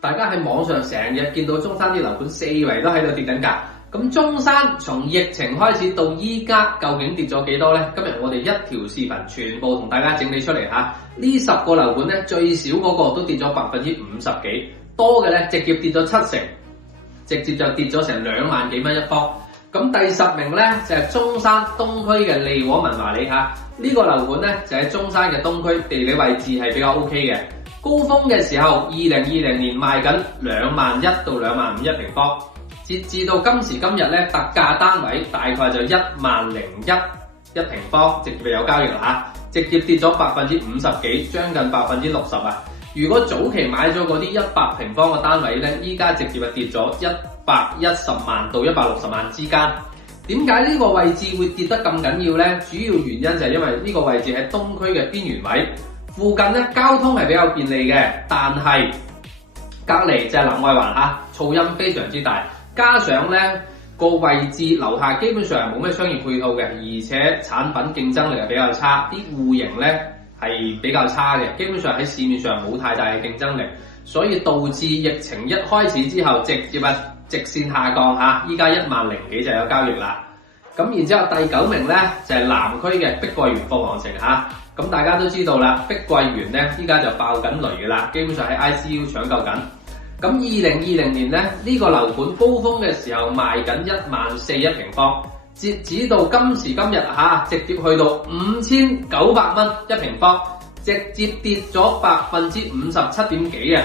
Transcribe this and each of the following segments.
大家喺網上成日見到中山啲樓盤四圍都喺度跌緊價，咁中山從疫情開始到依家究竟跌咗幾多呢？今日我哋一條視頻全部同大家整理出嚟嚇，呢10個樓盤呢，最少嗰個都跌咗50%幾，多嘅呢直接跌咗70%，直接就跌咗成2萬幾蚊一方。咁第10名呢，就係中山東區嘅利和文華里嚇，呢個樓盤呢，就喺中山嘅東區，地理位置係比較 OK 嘅。高峰嘅時候，2020年賣緊2萬1到2萬5一平方，截至到今時今日咧，特價單位大概就1萬01一平方，直接有交易啦嚇，直接跌咗50幾，將近60%啊！如果早期買咗嗰啲100平方嘅單位咧，依家直接就跌咗110萬到160萬之間。點解呢個位置會跌得咁緊要呢？主要原因就係因為呢個位置喺東區嘅邊緣位。附近咧交通係比較便利嘅，但係隔離就係南外環嚇，噪音非常之大，加上咧個位置樓下基本上係冇咩商業配套嘅，而且產品競爭力係比較差，啲戶型咧係比較差嘅，基本上喺市面上冇太大嘅競爭力，所以導致疫情一開始之後直接直線下降嚇，依家1萬0幾就有交易啦。咁然之後第9名咧就係南區嘅碧桂園鳳凰城嚇。咁大家都知道啦，碧桂園咧依家就爆緊雷嘅啦，基本上喺 ICU 搶救緊。咁2020年咧呢個樓盤高峰嘅時候賣緊1萬4一平方，截止到今時今日直接去到5900蚊一平方，直接跌咗57.7%幾啊！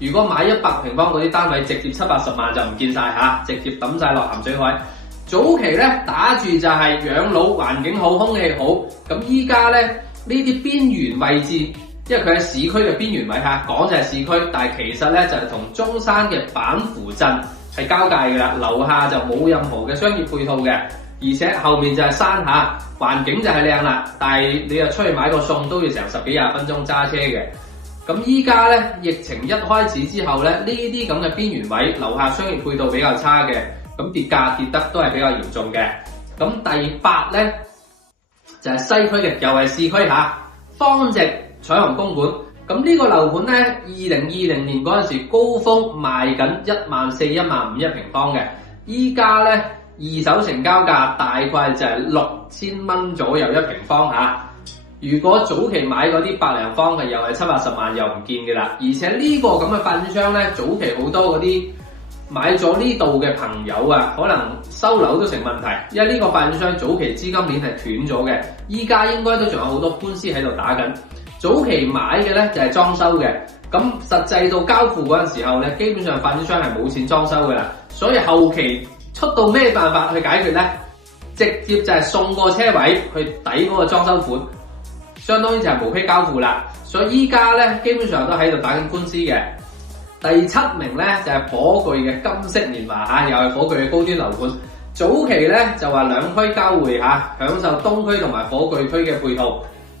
如果買100平方嗰啲單位，直接70-80萬就唔見晒直接抌晒落鹹水海。早期咧打住就係養老環境好，空氣好，咁依家咧。呢啲邊緣位置，因為佢喺市區嘅邊緣位講就係市區，但係其實咧就係同中山嘅板湖鎮係交界嘅啦，樓下就冇任何嘅商業配套嘅，而且後面就係山環境就係靚啦，但係你又出去買個餸都要成10幾20分鐘揸車嘅。咁依家咧疫情一開始之後咧，呢啲咁嘅邊緣位，樓下商業配套比較差嘅，咁跌價跌得都係比較嚴重嘅。咁第8咧。就係西區嘅，又係市區方直彩虹公館。咁呢個樓盤咧，2020年嗰陣時高峰賣緊1萬4、1萬5一平方嘅，依家咧二手成交價大概就係6000蚊左右一平方如果早期買嗰啲100零方嘅，又係70-80萬又唔見嘅啦。而且呢個咁嘅發展商咧，早期好多嗰啲買咗呢度嘅朋友可能收樓都成問題，因為呢個發展商早期資金鏈係斷咗嘅，依家應該都仲有好多官司喺度打緊。早期買嘅咧就係裝修嘅，咁實際到交付嗰陣時候咧，基本上發展商係冇錢裝修嘅啦，所以後期出到咩辦法去解決咧？直接就係送個車位去抵嗰個裝修款，相當於就係無批交付啦。所以依家咧基本上都喺度打緊官司嘅。第7名咧就係火炬嘅金色年華又係火炬嘅高端樓盤。早期咧就話2區交匯享受東區同埋火炬區嘅配套。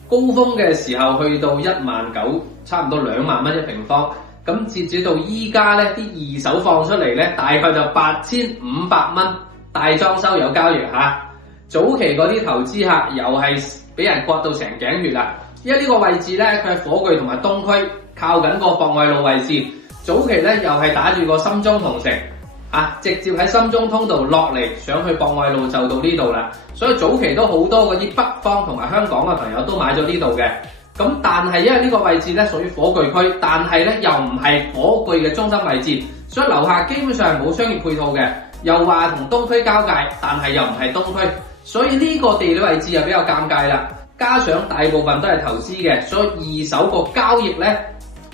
高峰嘅時候去到1萬9，差唔多2萬蚊一平方。咁截止到依家咧，啲二手放出嚟咧，大概就8500蚊，大裝修有交易早期嗰啲投資客又係俾人割到成頸血啦，因為呢個位置咧佢係火炬同埋東區靠緊個博愛路位置。早期咧又係打住個深中同城直接喺深中通道落嚟，上去博愛路就到呢度啦。所以早期都好多嗰啲北方同埋香港嘅朋友都買咗呢度嘅。咁但係因為呢個位置咧屬於火炬區，但係咧又唔係火炬嘅中心位置，所以樓下基本上係冇商業配套嘅。又話同東區交界，但係又唔係東區，所以呢個地理位置又比較尷尬啦。加上大部分都係投資嘅，所以二手個交易咧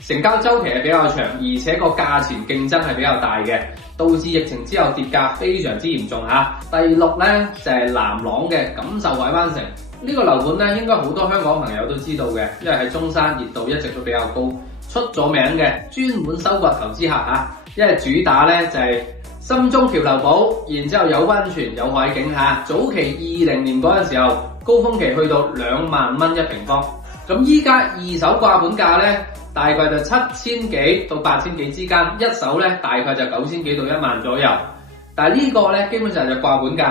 成交周期係比較長，而且個價錢競爭係比較大嘅，導致疫情之後跌價非常之嚴重第6咧就係南朗嘅錦繡海灣城。呢個樓盤咧應該好多香港朋友都知道嘅，因為喺中山熱度一直都比較高，出咗名嘅，專門收割投資客因為主打咧就係深中橋樓堡，然之後有溫泉有海景早期20年嗰陣時候高峰期去到2萬蚊一平方，咁依家二手掛盤價咧大概就7000幾到8000幾之間，一手咧大概就9000幾到1萬左右。但係呢個咧基本上就掛盤價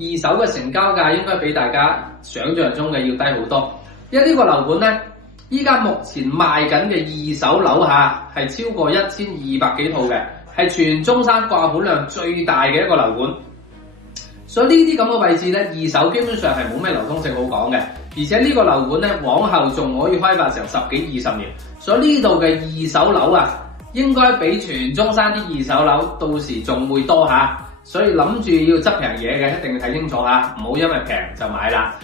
二手嘅成交價應該比大家想象中嘅要低好多，因為呢個樓盤咧依家目前賣緊嘅二手樓係超過1200幾套嘅，係全中山掛盤量最大嘅一個樓盤。所以呢啲咁嘅位置咧，二手基本上係冇咩流通性好講嘅，而且呢個樓盤咧往後仲可以開發成10幾20年，所以呢度嘅二手樓應該比全中山啲二手樓到時仲會多所以諗住要執平嘢嘅一定要睇清楚唔好因為平就買啦。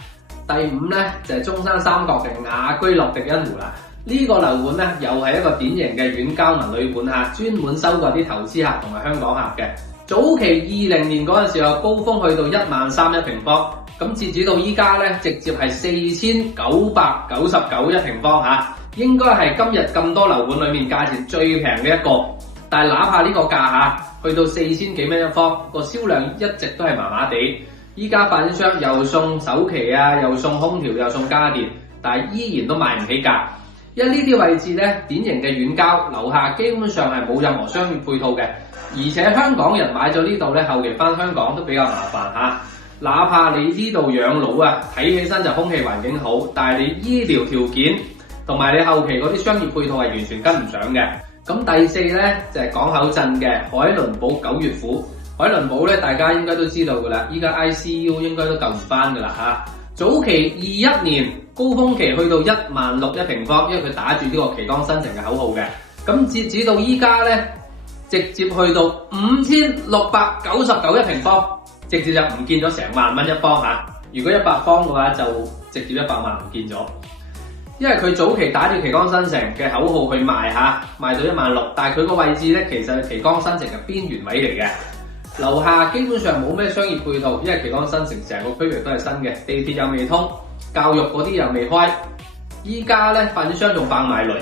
第5咧就係中山三角嘅雅居樂迪欣湖啦，呢個樓盤咧又係一個典型嘅遠郊文旅盤專門收過啲投資客同埋香港客嘅。早期20年嗰陣時候高峰去到13000一平方，咁截止到依家咧直接係4999一平方應該係今日咁多樓盤裡面價錢最平嘅一個。但係哪怕呢個價去到4000幾蚊一方，個銷量一直都係麻麻地。依家發展商又送首期又送空調又送家電，但係依然都賣唔起價。因為呢啲位置咧典型嘅遠郊，樓下基本上係冇任何商業配套嘅，而且香港人買咗呢度咧後期翻香港都比較麻煩哪怕你呢度養老睇起身就空氣環境好，但係你醫療條件同埋你後期嗰啲商業配套係完全跟唔上嘅。咁第4咧就係港口鎮嘅海倫堡九月府。海倫堡咧大家應該都知道噶啦，依家 ICU 應該都救唔翻噶啦早期21年高峰期去到16000一平方，因為佢打住呢個旗桿新城嘅口號嘅。咁截止到依家咧，直接去到5699一平方，直接就唔見咗成萬蚊一方如果100方嘅話，就直接100萬唔見咗。因為佢早期打住旗桿新城嘅口號去賣賣到16000，但係佢個位置咧其實係旗桿新城嘅邊緣位嚟嘅。樓下基本上冇咩商業配套，因為旗桿新城成個區域都係新嘅，地鐵又未通，教育嗰啲又未開。依家咧發展商仲爆埋雷，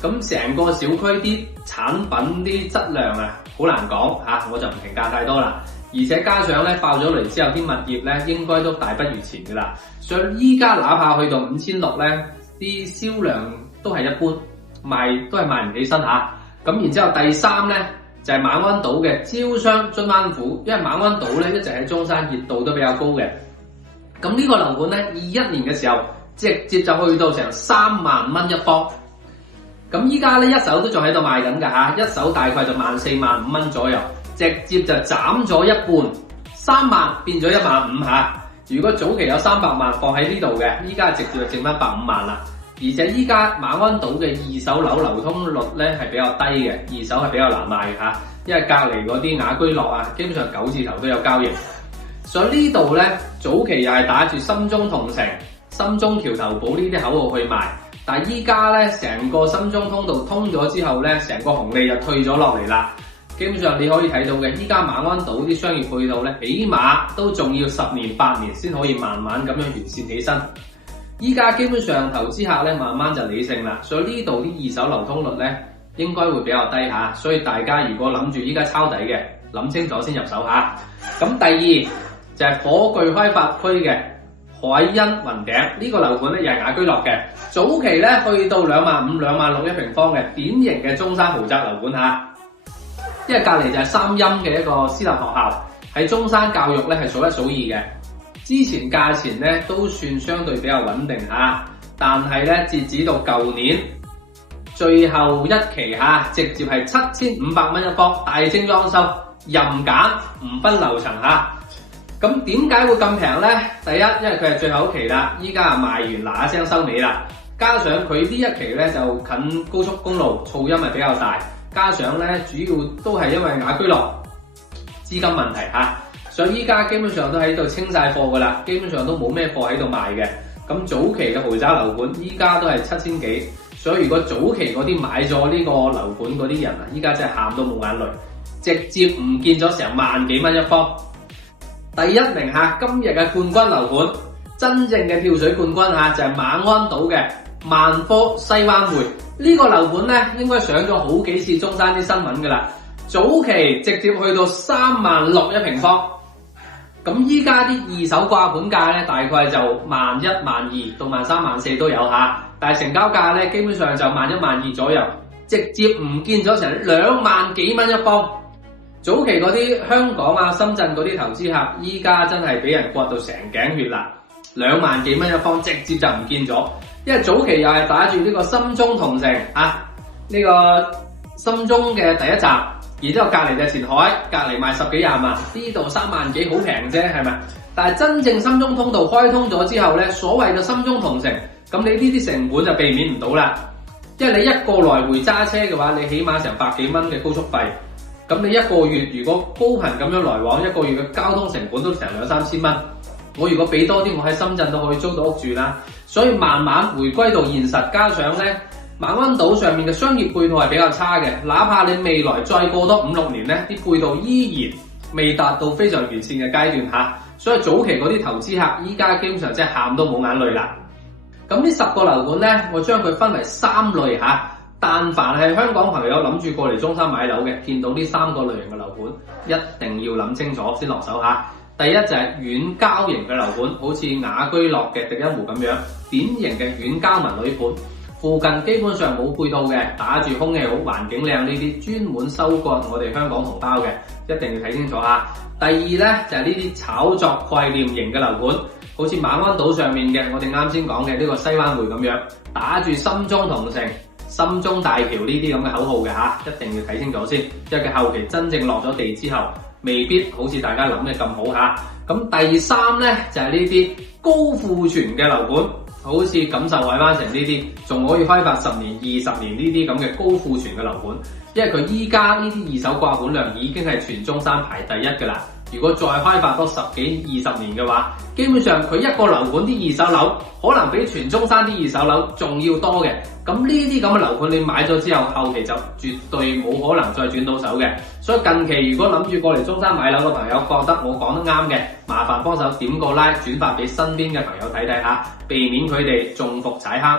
咁成個小區啲產品啲質量好難講我就唔評價太多啦。而且加上咧爆咗雷之後，啲物業咧應該都大不如前噶啦。所以依家哪怕去到5600咧，啲銷量都係一般，都係賣唔起身咁然之後第3咧。就係馬鞍島嘅招商津灣府，因為馬鞍島咧一直喺中山熱度都比較高嘅。咁呢個樓盤咧21年嘅時候，直接就去到成3萬蚊一方。咁依家咧一手都仲喺度賣緊㗎一手大概就14000、15000蚊左右，直接就斬咗一半，3萬變咗15000如果早期有300萬放喺呢度嘅，依家直接就剩翻150萬啦。而且依家馬鞍島嘅二手樓流通率咧係比較低嘅，二手係比較難賣嘅因為隔離嗰啲雅居樂基本上9字頭都有交易。所以呢度咧早期又係打住深中同城、深中橋頭堡呢啲口號去賣，但係依家咧成個深中通道通咗之後咧，成個紅利就退咗落嚟啦。基本上你可以睇到嘅，依家馬鞍島啲商業配套咧，起碼都仲要10年8年先可以慢慢咁樣完善起身。依家基本上投資客咧慢慢就理性啦，所以呢度啲二手流通率咧應該會比較低所以大家如果諗住依家抄底嘅，諗清楚先入手咁第2就係火炬開發區嘅海欣雲頂，呢個樓盤咧又係雅居樂嘅，早期咧去到25000、26000一平方嘅典型嘅中山豪宅樓盤因為隔離就係三鑫嘅一個私立學校，喺中山教育咧係數一數二嘅。之前價錢咧都算相對比較穩定但係咧截止到舊年最後一期直接係7500蚊一方，大精裝修，任揀唔分樓層咁點解會咁平咧？第一，因為佢係最後一期啦，依家賣完嗱一聲收尾啦，加上佢呢一期咧就近高速公路，噪音係比較大，加上咧主要都係因為雅居樂資金問題所以依家基本上都喺度清晒貨噶啦，基本上都冇咩貨喺度賣嘅。咁早期嘅豪宅樓盤依家都係7000幾，所以如果早期嗰啲買咗呢個樓盤嗰啲人依家真係喊到冇眼淚，直接唔見咗成10000幾蚊一方。第1名今日嘅冠軍樓盤，真正嘅跳水冠軍就係馬鞍島嘅萬科西灣匯。呢個樓盤咧應該上咗好幾次中山啲新聞噶啦，早期直接去到36000一平方。咁依家啲二手掛盤價咧，大概就11000、12000到13000、14000都有但係成交價咧基本上就11000、12000左右，直接唔見咗成2萬幾蚊一方。早期嗰啲香港深圳嗰啲投資客，依家真係俾人割到成頸血啦，2萬幾蚊一方，直接就唔見咗。因為早期又係打住呢個深中同城呢個深中嘅第一集，然之後隔離就前海，隔離賣10幾20萬，呢度3萬幾好平啫，係咪？但係真正深中通道開通咗之後咧，所謂嘅深中同城，咁你呢啲成本就避免唔到啦。因為你一個來回揸車嘅話，你起碼成100幾蚊嘅高速費，咁你一個月如果高頻咁樣來往，一個月嘅交通成本都成2、3千蚊。我如果俾多啲，我喺深圳都可以租到屋住啦。所以慢慢回歸到現實，加上咧馬灣島上面嘅商業配套係比較差嘅，哪怕你未來再過多5、6年咧，啲配套依然未達到非常完善嘅階段嚇。所以早期嗰啲投資客依家基本上真係喊都冇眼淚啦。咁呢10個樓盤咧，我將佢分為3類嚇。但凡係香港朋友諗住過嚟中山買樓嘅，見到呢3個類型嘅樓盤，一定要諗清楚先落手嚇。第一就係遠郊型嘅樓盤，好似雅居樂嘅迪欣湖咁樣，典型嘅遠郊民旅盤，附近基本上冇配套嘅，打住空氣好、環境靚呢啲，專門收割我哋香港同胞嘅，一定要睇清楚嚇。第二咧就係呢啲炒作概念型嘅樓盤，好似馬灣島上面嘅，我哋啱先講嘅呢個西灣匯咁樣，打住深中同城、深中大橋呢啲咁嘅口號嘅嚇，一定要睇清楚先，因為佢後期真正落咗地之後，未必好似大家諗嘅咁好嚇。咁第3咧就係呢啲高庫存嘅樓盤，好似錦繡海灣城呢啲，仲可以開發10年、20年呢啲咁嘅高庫存嘅樓盤，因為佢依家呢啲二手掛盤量已經係全中山排第一㗎啦。如果再開發多10幾20年嘅話，基本上佢一個樓盤啲二手樓可能比全中山啲二手樓仲要多嘅。咁呢啲咁嘅樓盤你買咗之後，後期就絕對冇可能再轉到手嘅。所以近期如果諗住過嚟中山買樓嘅朋友，覺得我講得啱嘅，麻煩幫手點個 like 轉發俾身邊嘅朋友睇睇嚇，避免佢哋中伏踩坑。